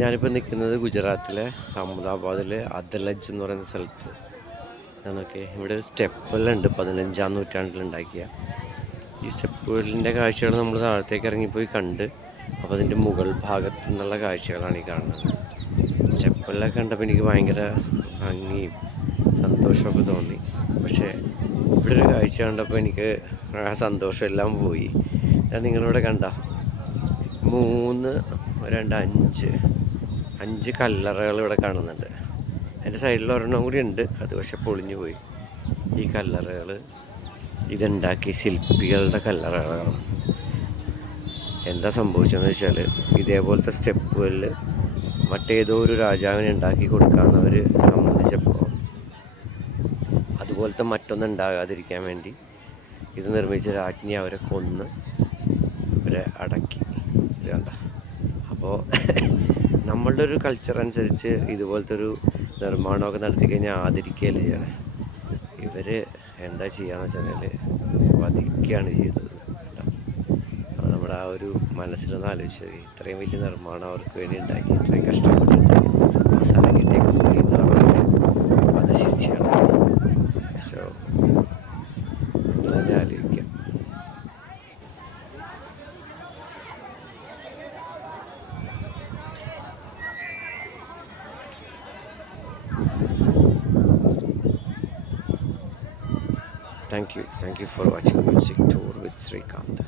ഞാനിപ്പോൾ നിൽക്കുന്നത് ഗുജറാത്തിലെ അഹമ്മദാബാദിലെ അദലജ് എന്ന് പറയുന്ന സ്ഥലത്ത്. നോക്കിയേ, ഇവിടെ ഒരു സ്റ്റെപ്പ് വെല്ലുണ്ട് 15-ാം നൂറ്റാണ്ടിലുണ്ടാക്കിയ. ഈ സ്റ്റെപ്പ് വെല്ലിൻ്റെ കാഴ്ചകൾ നമ്മൾ താഴത്തേക്ക് ഇറങ്ങിപ്പോയി കണ്ട്. അപ്പോൾ അതിൻ്റെ മുകൾ ഭാഗത്തു നിന്നുള്ള കാഴ്ചകളാണ് ഈ കാണുന്നത്. സ്റ്റെപ്പ് വെല്ലൊക്കെ കണ്ടപ്പോൾ എനിക്ക് ഭയങ്കര ഭംഗിയും സന്തോഷമൊക്കെ തോന്നി. പക്ഷേ ഇവിടെ ഒരു കാഴ്ച കണ്ടപ്പോൾ എനിക്ക് ആ സന്തോഷം എല്ലാം പോയി. ഞാൻ നിങ്ങളിവിടെ കണ്ട 3, 2, 5 കല്ലറകൾ ഇവിടെ കാണുന്നുണ്ട്. അതിൻ്റെ സൈഡിൽ ഒരെണ്ണം കൂടി ഉണ്ട്, അത് പക്ഷെ പൊളിഞ്ഞു പോയി. ഈ കല്ലറകൾ ഇതുണ്ടാക്കിയ ശില്പികളുടെ കല്ലറകളാണ്. എന്താ സംഭവിച്ചതെന്ന് വെച്ചാൽ, ഇതേപോലത്തെ സ്റ്റെപ്പുകളിൽ മറ്റേതോ ഒരു രാജാവിനെ ഉണ്ടാക്കി കൊടുക്കാമെന്ന് അവർ സമ്മതിച്ചപ്പോൾ അതുപോലത്തെ മറ്റൊന്നും ഉണ്ടാകാതിരിക്കാൻ വേണ്ടി ഇത് നിർമ്മിച്ച രാജ്ഞി അവരെ കൊന്ന് അവരെ അടക്കി. ഇത് കണ്ട. അപ്പോൾ നമ്മളുടെ ഒരു കൾച്ചർ അനുസരിച്ച് ഇതുപോലത്തെ ഒരു നിർമ്മാണമൊക്കെ നടത്തി കഴിഞ്ഞാൽ ആദരിക്കുകയല്ലേ ചെയ്യണേ. ഇവർ എന്താ ചെയ്യാന്ന് വെച്ചാൽ വധിക്കുകയാണ് ചെയ്തത്. അപ്പോൾ നമ്മുടെ ആ ഒരു മനസ്സിലൊന്ന് ആലോചിച്ചത്, ഇത്രയും വലിയ നിർമ്മാണം അവർക്ക് വേണ്ടി ഉണ്ടാക്കി, ഇത്രയും കഷ്ടപ്പെട്ടിട്ട് അവസാനം കിട്ടിയ കൂലി എന്ന് പറഞ്ഞാൽ അത് ശിക്ഷയാണ്. സോ നിങ്ങൾ തന്നെ ആലോചിക്കാം. Thank you for watching Music Tour with Srikanth.